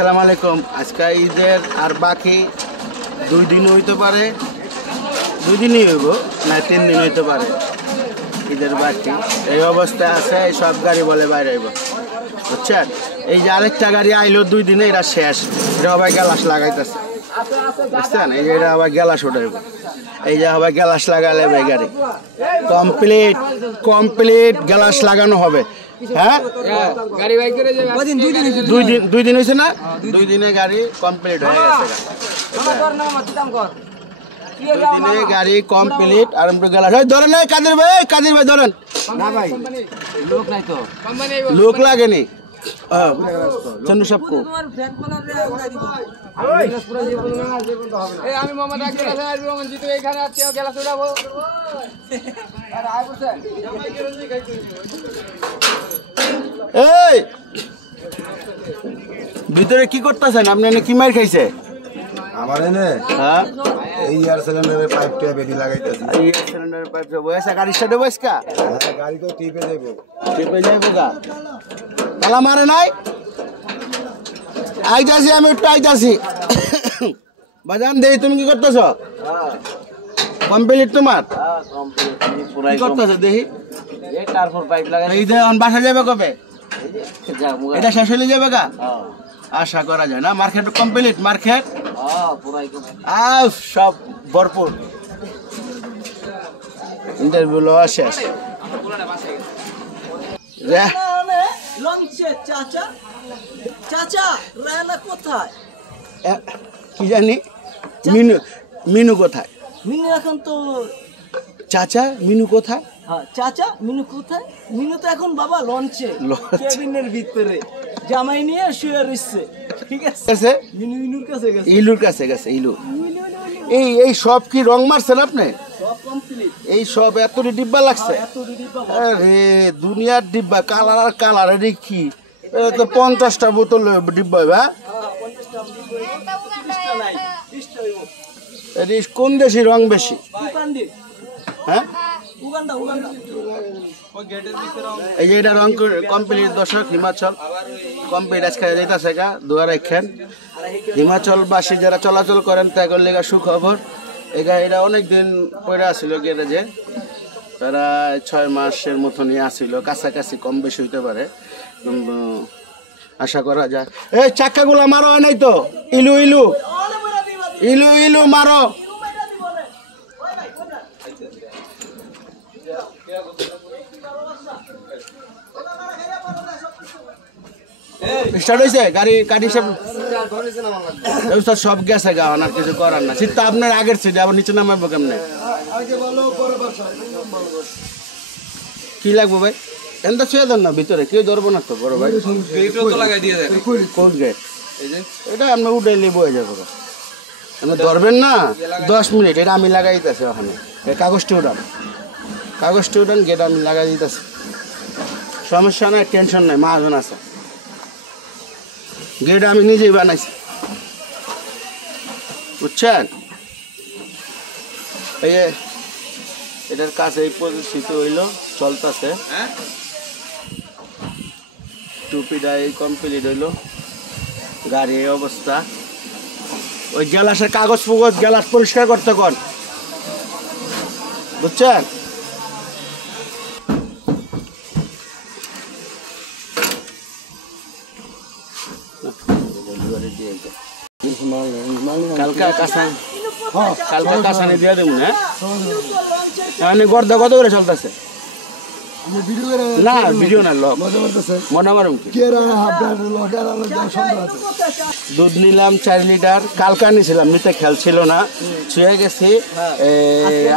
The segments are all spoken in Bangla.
আসসালামু আলাইকুম। আজকে ঈদের আর বাকি 2 দিন হইতে পারে, 2 দিনই হইব না 3 দিন হইতে পারে ঈদের বাকি। এই অবস্থায় আছে, এই সব গাড়ি বলে বাইরে হইব, বুঝছেন? এই যে আরেকটা গাড়ি আইলো 2 দিনে, এটা শেষ, এটা আবার গ্যালাস লাগাইতেছে, বুঝছেন? এই যে এটা আবার গ্যালাস উঠাইব, এই যে আবার গ্যালাস লাগালে এই গাড়ি কমপ্লিট গ্যালাস লাগানো হবে। হ্যাঁ, দুই দিন হয়েছে না, 2 দিনে গাড়ি কমপ্লিট হয়ে গেছে। 2 দিনে গাড়ি কমপ্লিট। আর গ্যালাস ধরেন, কাদের ভাই ধরেন না ভাই, লোক নাই তো, লোক লাগেনি। চন্দ্র সাপকো আমি মোহাম্মদ আকিব রহমান জিতু এখানে আছি, গেলাস উঠাবো। এই ভিতরে কি করতেছেন আপনি? কি মার খাইছে আমার এনে? হ্যাঁ, এই এয়ার সিলিন্ডারের পাইপটা বেডি লাগাইতেছি। এই সিলিন্ডারের পাইপ বয়সা গাড়ির সাথে বয়সকা? হ্যাঁ, গাড়ি তো টিপে যাইবো গা। তালা মারে নাই? আইতাছি, আমি একটু আইতাছি। বাজান দেই, তুমি কি করতেছ? কমপ্লিট তোমার? কি করতেছ দেখি? এই যে বাসা যাবে কবে? এটা শেষ হলে যাবে গা? আশা করা যায় না। Market complete? মার্কেট সব ভরপুর, ইন্টারভিউ লওয়া শেষ। কি জানি মিনু কোথায়? মিনু এখন তো চাচা মিনু কোথায়? চাচা মিনু কোথায়? মিনু তো এখন বাবা লঞ্চে, কেবিনের ভিতরে জামাই নিয়ে শুয়ে রইছে। ঠিক আছে, মিনু ইনুর কাছে গেছে, ইলুর কাছে গেছে। ইলু এই সব কি রং মারছেন আপনি? সব কমপ্লিট। এই সব এতটি ডিব্বা লাগছে? আরে দুনিয়ার ডিব্বা, কালার আর কালার। এটা কি? এটা তো 50টা বোতল ডিব্বা হইবা। কোন দেশি রং বেশি? হ্যাঁ, এই যে এটা রং কমপ্লিট। দর্শক, হিমাচল কমপ্লিট আজকে যাইতেছে গা দুয়ার রাখেন। হিমাচলবাসী যারা চলাচল করেন তাদের লেগা সুখবর। এই গাড়িটা অনেকদিন পরে আসছিল গ্যারেজে, তারা 6 মাসের মতনই আসছিল, কাছাকাছি কম বেশি হইতে পারে, আশা করা যায়। এই চাক্কাগুলা মারো হয় নাই তো? ইলু ইলু ইলু ইলু মারো। স্টার্ট হয়েছে গাড়ি সব গেছে গা, আর কিছু করার না। শীত আপনার আগের সিট, আবার নিচে নামাবো কেমনে? কি লাগবো ভাই? এনটা ছুঁয়ে দেন না, ভিতরে কেউ ধরবো না তো বড় ভাই। কোন গেট? এটা আপনার উঠাইলে বয়ে যাবো, আপনি ধরবেন না। 10 মিনিট, এটা আমি লাগাই দিতেছি ওখানে। কাগজটি উঠান, গেট আমি লাগাই দিতেছি, সমস্যা নাই, টেনশন নাই, মহাজন আছে। গেট আমি নিজেই বানাইছি, বুঝছেন? এই যে এটার কাছে এই পরিস্থিত হইলো, চলতেছে। টুপিটা এই কমপ্লিট হইলো, গাড়ি এই অবস্থা। ওই গ্যালাসের কাগজ ফুগজ, গ্যালাস পরিষ্কার করতে কোন, বুঝছেন? কালকা কাসানি দিয়ে দেবো। হ্যাঁ, গর্দা কত করে চলতেছে? না ভিডিও না, দুধ নিলাম 4 লিটার, কালকা নিয়েছিলাম, নিতে খেয়াল ছিল না, ছুঁয়ে গেছি।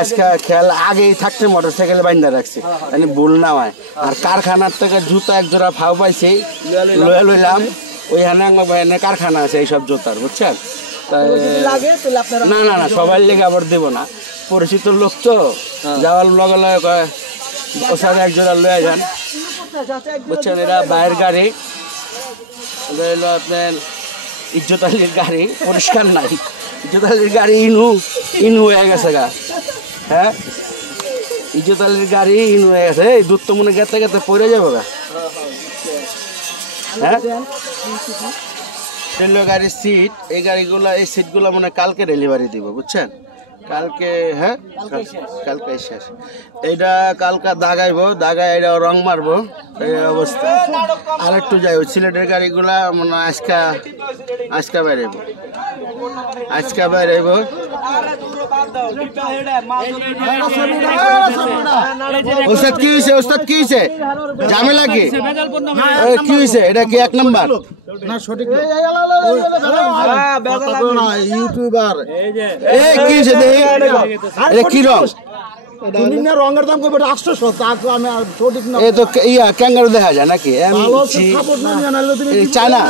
আজকে খেয়াল আগেই থাকতে মোটরসাইকেলে বাইন্দা রাখছি, মানে ভুল না হয়। আর কারখানার থেকে জুতা 1 জোড়া ফাও পাইছি, লইলাম। ওইখানে কারখানা আছে এইসব জুতার, বুঝছেন? না না না, সবাই লেগে আবার দেবো না, পরিচিত লোক তো, যাওয়ার লগে লগে ওসারে 1 জোড়া লয়ে যান, বুঝছেন? এরা বাইরের গাড়ি, হলো আপনার ইজ্জত আলীর গাড়ি, পরিষ্কার নাই। ইজ্জত আলীর গাড়ি ইনু হয়ে গেছে গা। হ্যাঁ, ইজ্জত আলীর গাড়ি ইনু হয়ে গেছে। এই দুধ তো মনে গেতে পড়ে যাবো গা। হ্যাঁ, রেল গাড়ির সিট, এই গাড়িগুলো এই সিটগুলো মানে কালকে ডেলিভারি দিব, বুঝছেন? কালকে, হ্যাঁ কালকে শেষ। এইটা কালকে দাগায় এটা রং মারবো, এই অবস্থা। আর একটু যাই, ওই সিলেটের গাড়িগুলা মানে আজকে বাইরেব। ওস্তাদ কি হয়েছে? ঝামেলা কি হয়েছে? এটা কি 1 নাম্বার না সঠিক ইউটিউবার কি হয়েছে দেখি? এটা কি রং? রঙের দাম করবে 800, আমি সঠিক না। এ তো ইয়া ক্যাঙ্গারু দেখা যায় নাকি? চায়না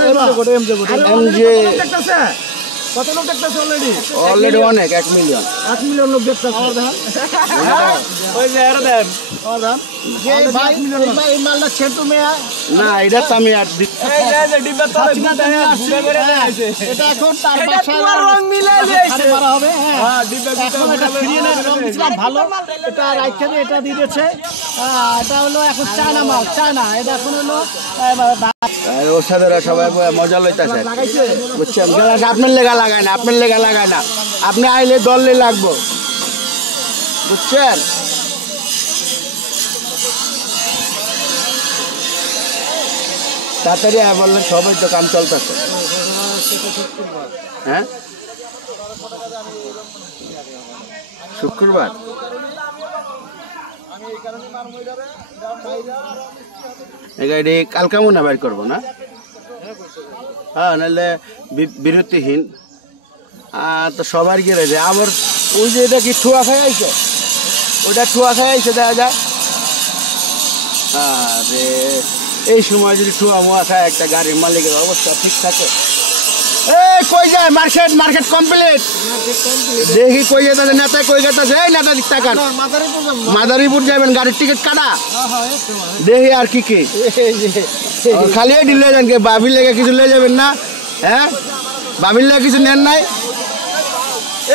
এমজে কত লোক দেখতেছে অলরেডি অনেক 1 মিলিয়ন লোক দেখতেছে। না, এটা তো আমি আর ভালো এটা রাইখা দিয়ে এটা দিয়ে দিয়েছে। এটা হলো এখন চায়না মাল, চায়না। এটা এখন হলো ওসাদেরা সবাই মজা লইতেছে, বুঝছেন? আপনার লেগা লাগায় না, আপনি আইলে দললে লাগবো, বুঝছেন? তাড়াতাড়ি বললেন, সবাই তো কাম চলতেছে। হ্যাঁ, শুক্রবার এই গাড়ি কালকে মনে বাইর করবো না? হ্যাঁ, নাহলে বিরতিহীন তো সবার গেলে যায়। আবার ওই যে এটা কি ঠুয়া খাই আইছে, ওটা ঠুয়া খাই আইছে দেখা যায়। আরে এই সময় যদি ঠুয়া মুয়া খায় একটা গাড়ির মালিকের অবস্থা ঠিক থাকে। এই কই যায়? Market complete. দেখি কই যেতে নেতা, কই গেছে? এই নেতা দিক তাকান, মাদারীপুর যাবেন, গাড়ির টিকিট কাটা। দেখি আর কি খালি ডিলে যান কে? বাবির লেগে কিছু লে যাবেন না? হ্যাঁ, বাবির লেগে কিছু নেন নাই?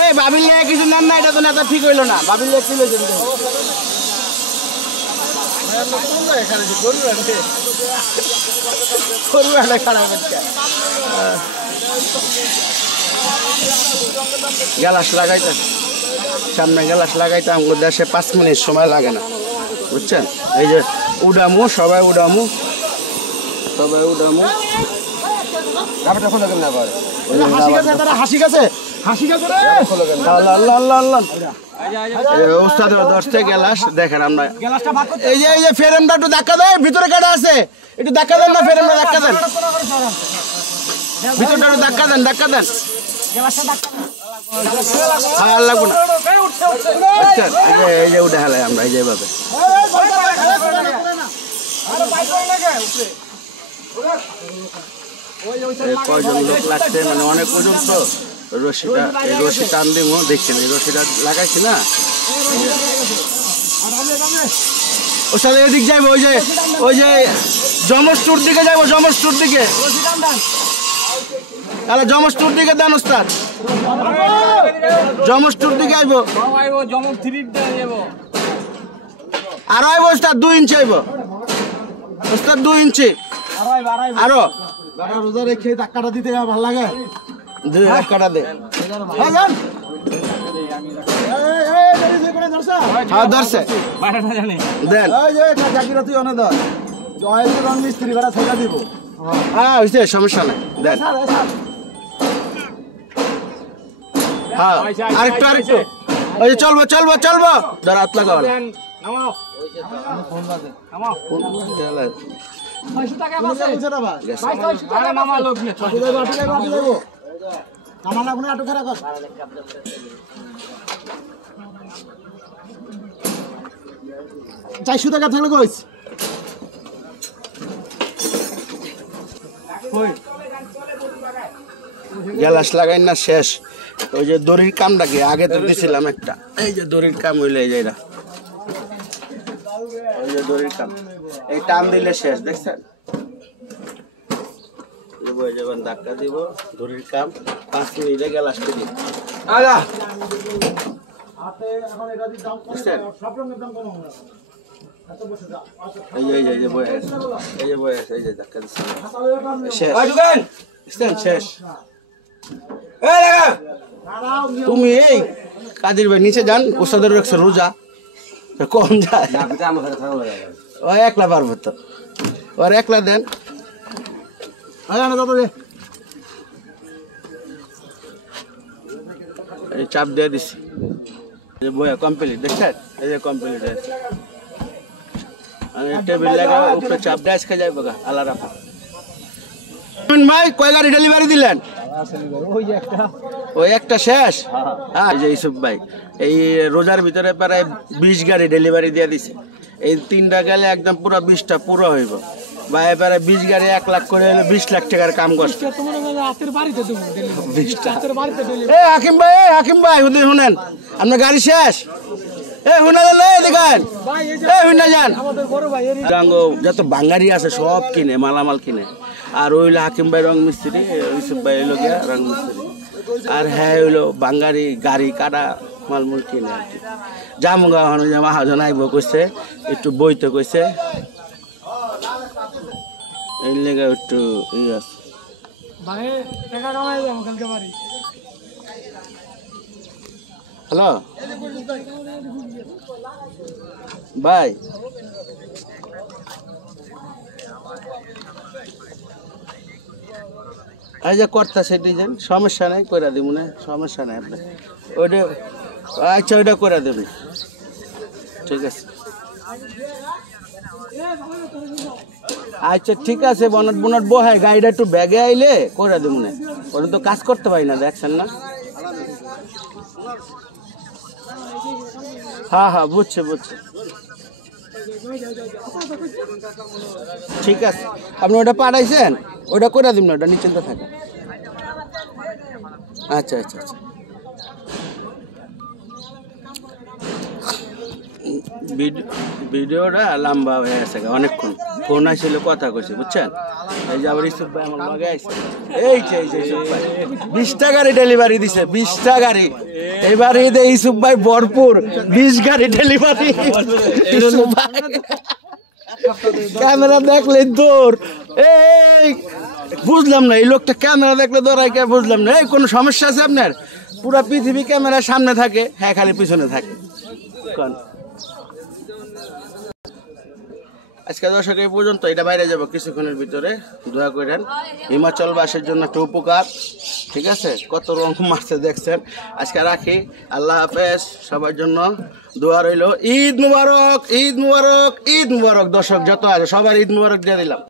এই বাবির লেগে কিছু নেন না, এটা তো নেতা ঠিক হইলো না। বাবির লেগে কি লেগেছেন? গ্যালাস লাগাইতে, সামনে গ্যালাস লাগাইতে আমাদের দেশে 5 মিনিট সময় লাগে না, বুঝছেন? এই যে উডামু, সবাই উডামু। গ্যালাস দেখেন আমরা। এই যে ফ্রেমটা একটু ধাক্কা দেয়, ভিতরে কাটা আছে, একটু ধাক্কা দেন না, ফ্রেমটা ধাক্কা দেন, ভিতরটা একটু ধাক্কা দেন। আর লাগবো না। আচ্ছা, এই যে উঠে হেলাই আমরা, এই যেভাবে কয়জন লোক লাগছে, মানে অনেক পর্যন্ত রশি টান দিব। দেখছেন এই রশিটা লাগাইছি না? ওর সাথে এদিক যাইবো, ওই যে জমস্টুর দিকে যাইবো, জমস্টুর দিকে। তাহলে জমস্টুর দিকে দেন ওস্তাদ, জমস্টুর দিকে আইবো। আরো আইবো ওস্তাদ, 2 ইঞ্চি আইবো ওস্তাদ, 2 ইঞ্চি আরো। রোজা রেখে ধাক্কাটা দিতে ভালো লাগে। ধাক্কাটা দে। হ্যাঁ, ধরছে দেন। তুই অনেক ধর মিস্ত্রি ভাড়া ছেড়ে দিব। হ্যাঁ, হয়েছে, সমস্যা নেই, দেন। হ্যাঁ, আরেকটু ওই যে চলবো। ধর হাত লাগাও। চারশো টাকা থাকলে কইস গ্যালাস লাগাই না, শেষ। ওই যে দড়ির কামটা কি আগে তো দিছিলাম একটা, এই যে দড়ির কাম হইলে এই যে এটা, ওই যে দড়ির কাম, এই টান দিলে শেষ। দেখছেন, যাবেন, ধাক্কা দিব, দড়ির কাম 5 মিনিটে গ্যালাসটা দিব। এই যে বয়ে আছে, এই যে ধাক্কা দিচ্ছে, শেষ। বুঝছেন? শেষ। তুমি এই কাদির ভাই নিচে যান, ওষুধের রাখছে রোজা কম যায়, ও একলা পারবো তো, ওর একলা দেন। এই চাপ দিয়ে দিছি, বইয়া কমপ্লিট দেখছেন, এই যে কমপ্লিট আছে। টেবিল লাগা উপরে চাপ দিয়ে আজকে যাই বগা আল্লাহ রাখা। ভাই কয় গাড়ি ডেলিভারি দিলেন? ওই একটা শেষ। হ্যাঁ, এই যে ইউসুফ ভাই এই রোজার ভিতরে প্রায় 20 গাড়ি ডেলিভারি দিয়ে দিছে। এই 3টা গেলে একদম পুরো 20টা পুরো হইব। ভাই এবারে 20 গাড়ি 1 লাখ করে হলে 20 লাখ টাকার কাম করছে। হাকিম ভাই, হাকিম ভাই শুনেন, আপনার গাড়ি শেষ। যত বাঙালি আছে সব কিনে, মালামাল কিনে। আর ওইলো হাকিম ভাই রং মিস্ত্রি, ইউসুফ ভাই হইলো গিয়া রং মিস্ত্রি। আর হ্যাঁ হইলো বাঙালি গাড়ি কাটা মালমূল কিনে আর কি। জামগা মহাজন আইব কইছে, একটু বইতে কইছে, এই লেগে একটু হ্যালো ভাই, এই যে করতেছে ডিজাইন, সমস্যা নাই, করে দিব না, সমস্যা নাই। আপনার ওইটা আচ্ছা, ওইটা করে দেবেন, ঠিক আছে। আচ্ছা ঠিক আছে, বনট বনট বহাই গাড়িটা একটু ব্যাগে আইলে করে দেব না, ওরা তো কাজ করতে পারি না, দেখছেন না। হ্যাঁ হ্যাঁ, বুঝছে বুঝছে, ঠিক আছে। আপনি ওটা পাঠাইছেন, ওটা করে দিব না, ওটা নিশ্চিন্ত থাকে। আচ্ছা আচ্ছা আচ্ছা, ভিডিওটা লম্বা হয়ে গেছে, অনেকক্ষণ ফোন আসছিল, কথা কইছে, বুঝছেন। এই যে আবার ইউসুফ ভাই আমার লগে আইছে, এই যে ইউসুফ ভাই 20টা গাড়ি ডেলিভারি দিছে, 20টা গাড়ি। এবার ঈদে ইউসুফ ভাই ভরপুর 20 গাড়ি ডেলিভারি। ক্যামেরা দেখলে দৌড়, এই বুঝলাম না, এই লোকটা ক্যামেরা দেখলে দৌড়ায় কে, বুঝলাম না। এই কোনো সমস্যা আছে আপনার? পুরা পৃথিবী ক্যামেরার সামনে থাকে, হ্যাঁ খালি পিছনে থাকে। আজকে দর্শক এই পর্যন্ত, এটা বাইরে যাব কিছুক্ষণের ভিতরে, দোয়া করেন হিমাচলবাসীর জন্য একটা উপকার, ঠিক আছে। কত রং মারছে দেখছেন। আজকে রাখি, আল্লাহ হাফেজ, সবার জন্য দোয়া রইল। ঈদ মুবারক, ঈদ মুবারক, ঈদ মুবারক। দর্শক যত আছে সবার ঈদ মুবারক দিয়ে দিলাম।